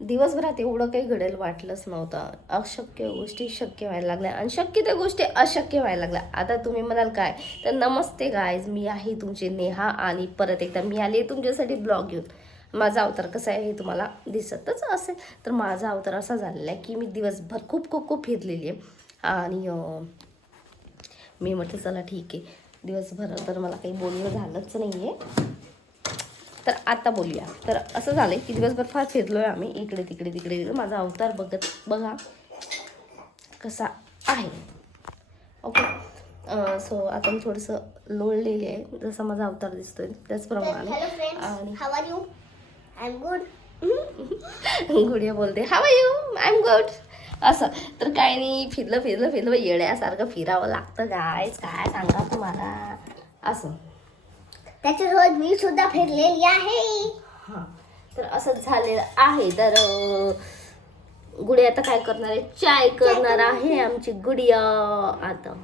दिवसभरात एवढं काही घडेल वाटलंच नव्हतं. अशक्य गोष्टी शक्य व्हायला लागल्या आणि शक्य त्या गोष्टी अशक्य व्हायला लागल्या. आता तुम्ही म्हणाल काय? तर नमस्ते गायज मी आहे तुमची नेहा आणि परत एकदा मी आली तुमच्यासाठी ब्लॉग घेऊन. माझा अवतार कसा आहे हे तुम्हाला दिसतच असेल. तर माझा अवतार असा झालेला आहे की मी दिवसभर खूप खूप खूप फिरलेली आहे. आणि मी म्हटलं चला ठीक आहे. दिवसभर तर मला काही बोलणं झालंच नाही आहे तर आता बोलूया. तर असं झालंय की दिवसभर फार फिरलोय आम्ही. इकडे तिकडे तिकडे माझा अवतार बघत बघा कसा आहे. ओके सो आता मी थोडंसं लोळलेली आहे. जसा माझा अवतार दिसतोय त्याचप्रमाणे. हॅलो फ्रेंड्स आणि how are you I am good Gudiya बोलते how you I am good असं. तर काय नाही फिरलं फिरलं फिरलं येड्यासारखं फिरावं लागतं गायच काय सांगा तुम्हाला? असं. त्याच्यासोबत मी सुद्धा फिरलेली आहे. हां. तर असंच झालेलं आहे. तर गुडिया आता काय करणार आहे? चाय करणार आहे आमची गुडिया आता.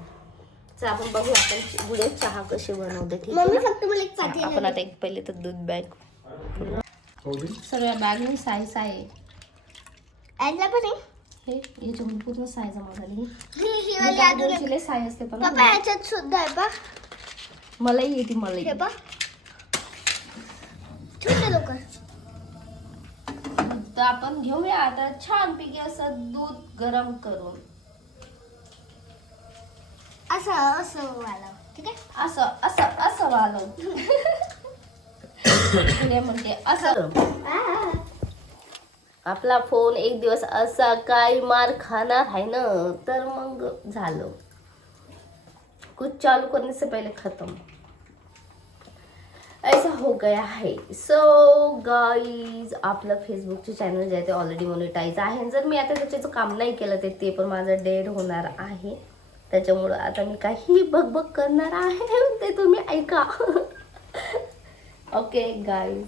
तर आपण बघू आपण गुडिया चहा कशी बनवते. ठीक मम्मी? फक्त मला एक हा, पाठी आपण आता एक पहिले तर दूध बॅग सर्व बॅग साईज आहे. ऍडला पण आहे हे याच्यामध्ये पूर्ण साय असते पण याच्यात सुद्धा आहे पा मलाही येते मलाही हे पा. छोटे लोक तर आपण घेऊया. आता छानपैकी असं दूध गरम करून. असं असं वाला ठीक आहे? असं असं असं वालव. म्हणते असं. आपला फोन एक दिवस असा काय मार खाणार आहे ना तर मग झालं. कुछ चालू करने से पहले खत्म। ऐसा हो गया है। सो गाईज आपलं फेसबुकचे चॅनल जे आहे ते ऑलरेडी मोनिटाईज आहे. जर मी आता त्याच्याचं काम नाही केलं तर ते पण माझं डेड होणार आहे. त्याच्यामुळं आता मी काही बगबग करणार आहे. ते तुम्ही ऐका. ओके गाईज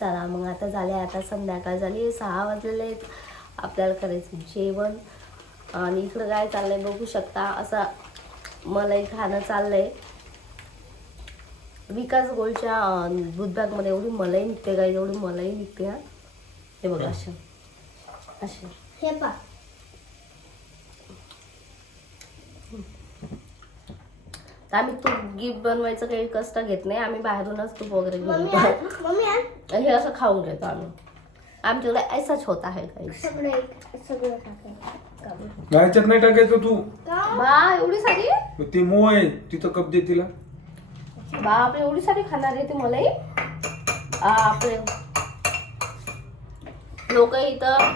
चला मग आता झाले आता संध्याकाळ झाली सहा वाजलेले आहेत. आपल्याला करायचं जेवण. आणि इकडं काय चाललंय बघू शकता. असं मलाई खाणं चाललंय. विकास गोलच्या अं, दूध बॅगमध्ये एवढी मलाई निघते काय एवढी मलाई निघते हा. हे बघा अशा. अशा. हे पा. आम्ही तूप गिफ्ट बनवायचं काही कष्ट घेत नाही आम्ही बाहेरूनच तूप वगैरे घेऊन मम्मी येतो. आण. मम्मी आण. हे असं खाऊन घेतो आम्ही. आमच्याकडे ऐसाच होत आहे काही सगळं एक सगळं टाकायचं गायच्यात नाही टाकायचं तू? बा एवढी सारी? ते मो आहे तिथं कप दे तिला. बापरे एवढी सारी खाणार आहे ते मलाही बापरे. लोक इथं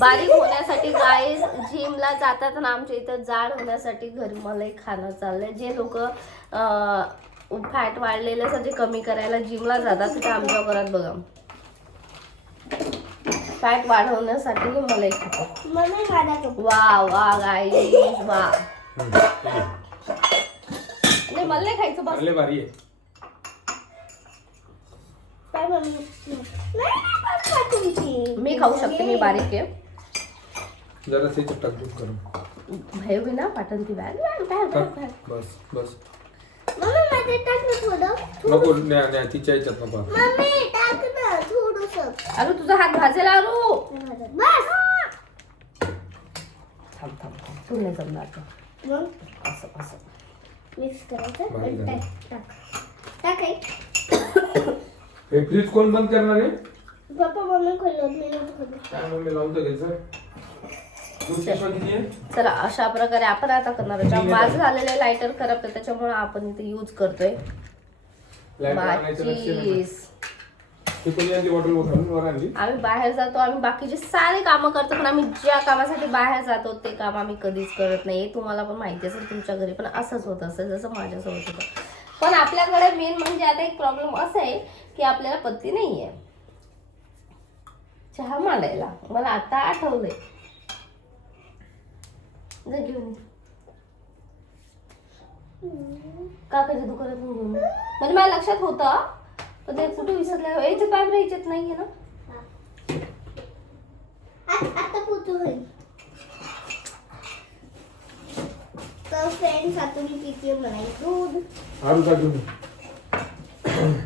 बारीक होण्यासाठी गाय जिमला जातात आणि आमच्या इथं जाड होण्यासाठी घरी मलाई खाणं चाललंय. जे लोक फॅट वाढलेले असतात ते कमी करायला जिमला जातात ते आमच्या घरात बघा. फॅट वाढवण्यासाठी मम्मी माझा कप. वा वा गाई वा. नाही मला नाही खायचं बस. भारी आहे. मी खाऊ शकते मी बारीक आहे. जरा दूध करून. हे होई ना पाटण ती बॅग बस बस. मम्मी मध्ये टाक ना थोडं. नको न्या न्या तिच्या याच्यात नको. मम्मी अरे तुझा हात भाजेल अरू? बस. थांब थांब थांब. तू नाही जमणार का? मग? असं असं. मिक्स करायचं. बारीक आणि झालं. टाक टाक. टाक एक हे फ्रीज कोण बंद करणार आहे? पप्पा मम्मी खोललं मी नव्हतं खोललं काय लावून तर घ्यायचं? दूध पिशवा किती आहे? चला अशा प्रकारे आपण आता करणार आहोत माझं झालेलं लायटर खराब आहे त्याच्यामुळे आपण इथे यूज करतोय. लाइट आणायचं लक्ष नाही. माचीस बॉटल वर आणली? आम्ही बाहेर जातो आम्ही बाकीचे सारे कामं करतो पण आम्ही ज्या कामासाठी बाहेर जातो ते काम आम्ही कधीच करत नाही. तुम्हाला पण माहिती असेल तुमच्या घरी पण असंच होत असेल जसं माझ्यासोबत होतं. पण आपल्याकडे मेन म्हणजे आता एक प्रॉब्लेम असा आहे की आपल्याला पत्ती नाही आहे चहा मांडायला. मला आता आठवलंय. घेऊन ये. काकाच्या दुकानातून घेऊन म्हणजे माझ्या लक्षात होतं पण ते कुठे विसरलं? याच्यात पाय याच्यात नाहीये ना? आ- आता पुतू होईल? तर फ्रेंड्स आता मी पिते मलाई दूध आरू ये.